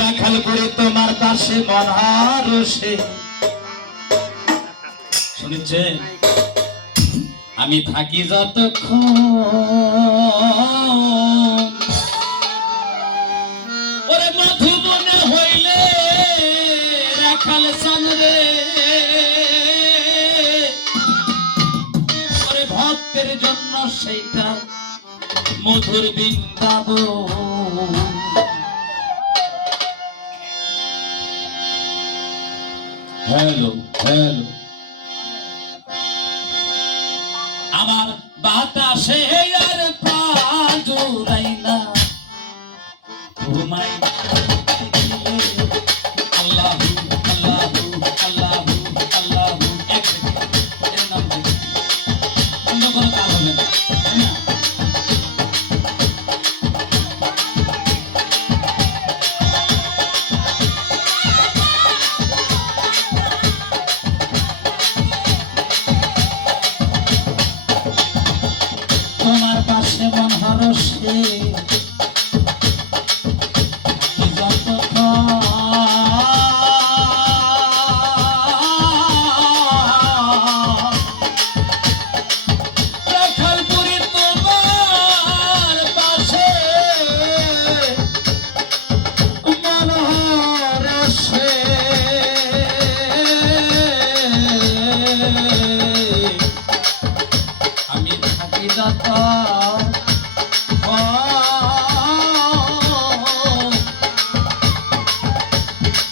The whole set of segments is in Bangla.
রাখাল করে তোমার পাশে মনহারসে শুনেছে আমি থাকি যতক্ষণ ওরে মধু মনে হইলে রাখাল সামনে ওরে ভক্তের জন্য সেইটা মধুর বৃন্দাবন। হ্যালো হ্যালো আমার বাতাসে আর প্রাণ জুড়াই না ঘুমাই আল্লাহু আল্লাহু আল্লাহু আল্লাহু এক সেকেন্ড এর নাম কি অন্য কোনো কাজ হবে না তাই না? তোমার পাশে মনহারসে আমি থাকি যত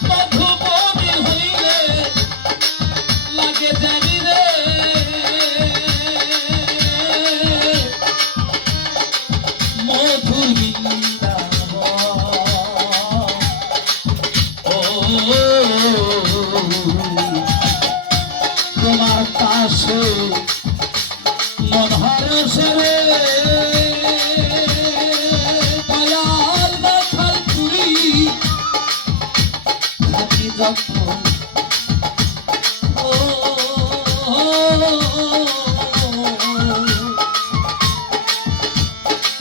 মধুবনী হইলে লাগে জানি রে মধুর বৃন্দাবন। ও তোমার পাশে মনহারসে দয়াল রাখাল পুরি থাকি যখন ও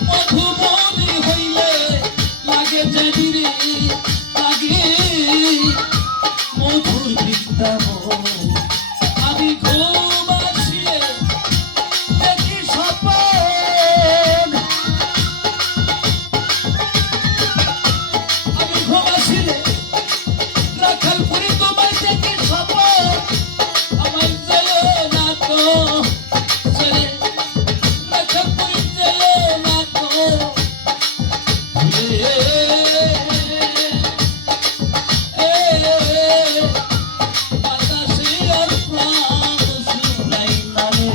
মধুবনী হইলে লাগে জানি রে লাগে মধুর বৃন্দাবন। আমি ঘুম আসিয়ে দেখি স্বপন আমি ঘুম আসিয়ে রাখাল পুরি তোমায় দেখি স্বপন আমার জেলে না তো ছেড়ে রাখাল পুরি জেলে না তো বাতাসে আর প্রাণ জুড়াই না রে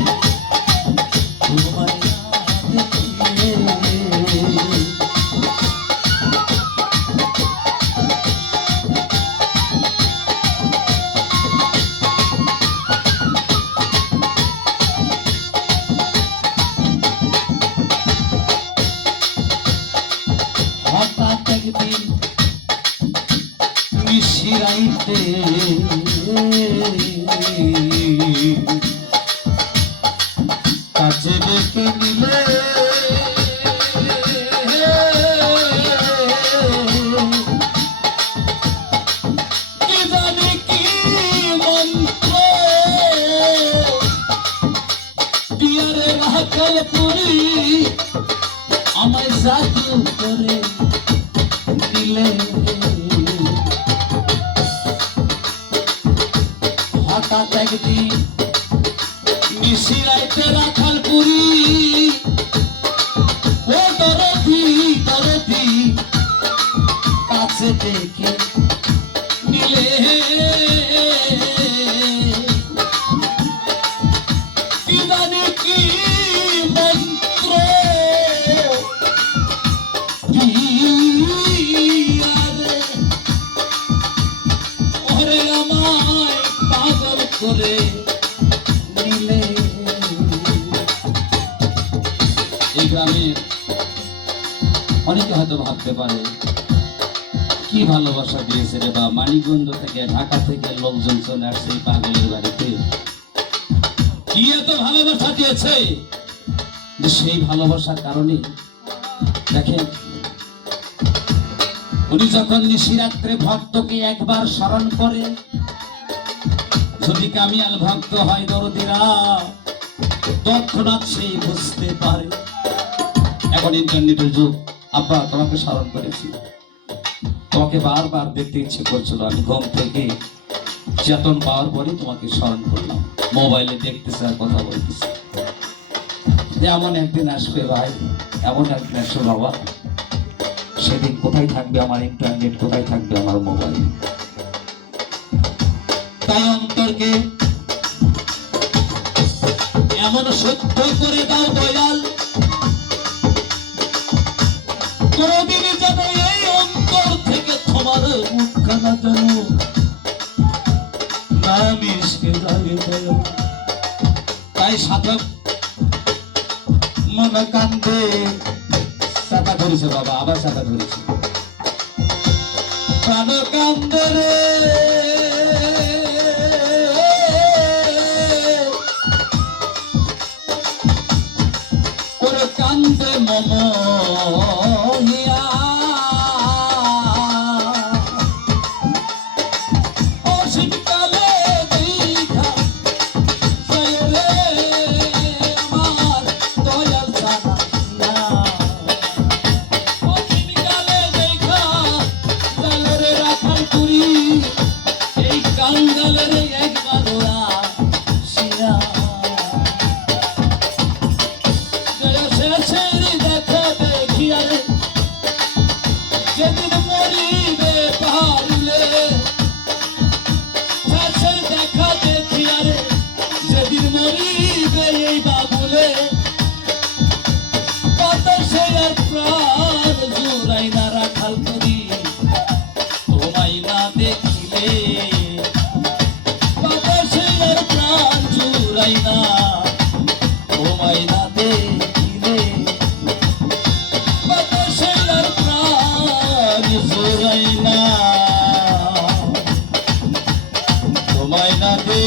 তোমায় না দেখলে। হঠাৎ একদিন মিশিরাইতে কাছে ডেকে নিলে কি জানি কি মন্ত্র দিয়ারে রাখাল পুরি আমায় জাদু করে দিলে। হঠাৎ একদিন মিশিরাইতে রাখাল পুরি ও দরদি দরদি কাছে ডেকে নিলে কি জানি কি মন্ত্র দিয়ারে ওরে আমায় পাগল করে নিলে। এই গ্রামে অনেকে হয়তো ভাবতে পারে কি ভালোবাসা দিয়েছে রে বা মানিকগঞ্জ থেকে ঢাকা থেকে লোকজন চলে আসছে এই পাগলের বাড়িতে কি এত ভালোবাসা দিয়েছে যে সেই ভালোবাসার কারণে দেখেন উনি যখন নিশিরাত্রে ভক্তকে একবার স্মরণ করে, যদি কামিয়াল ভক্ত হয় দরদিরা তৎক্ষণাৎ সেই বুঝতে পারে। এখন ইন্টারনেটের যুগ, আব্বা তোমাকে স্মরণ করেছি, তোমাকে বারবার দেখতে ইচ্ছে করছিল, আমি ঘুম থেকে চেতন পাওয়ার পরে তোমাকে স্মরণ করলাম, মোবাইলে দেখতেছে আর কথা বলতেছে। এমন একদিন আসবে ভাই, এমন একদিন আসবে বাবা, সেদিন কোথায় থাকবে আমার ইন্টারনেট, কোথায় থাকবে আমার মোবাইল। তাই অন্তরকে এমন শুদ্ধ করে দাও দয়াল, কোনদিন যেন এই অন্তর থেকে তোমার মুখখানা যেন না মিশে যায় দয়াল। তাই সাধক মন কান্দে, চাকা ধরেছে বাবা, আবার চাকা ধরেছে, প্রাণ কান্দে রে, ওরে কান্দে মম হিয়া, অসীম কালে দেখা যায় রে আমার দয়াল ছাড়া। অসীম কালে দেখা যায় রে রাখাল পুরি, এই কাঙ্গালের একবার ওরা শিয়া। যেদিন মরিবে পারলে শেষের দেখা দেখি আরে, যেদিন মরিবে এই বাবুলে, বাতাসে আর প্রাণ জুড়াই না রাখাল করি, তোমায় না দেখিলে বাতাসে আর প্রাণ জুড়াই না, তোমায় না দেখিলে বাতাসে আর প্রাণ জুড়াই না, তোমায় না দে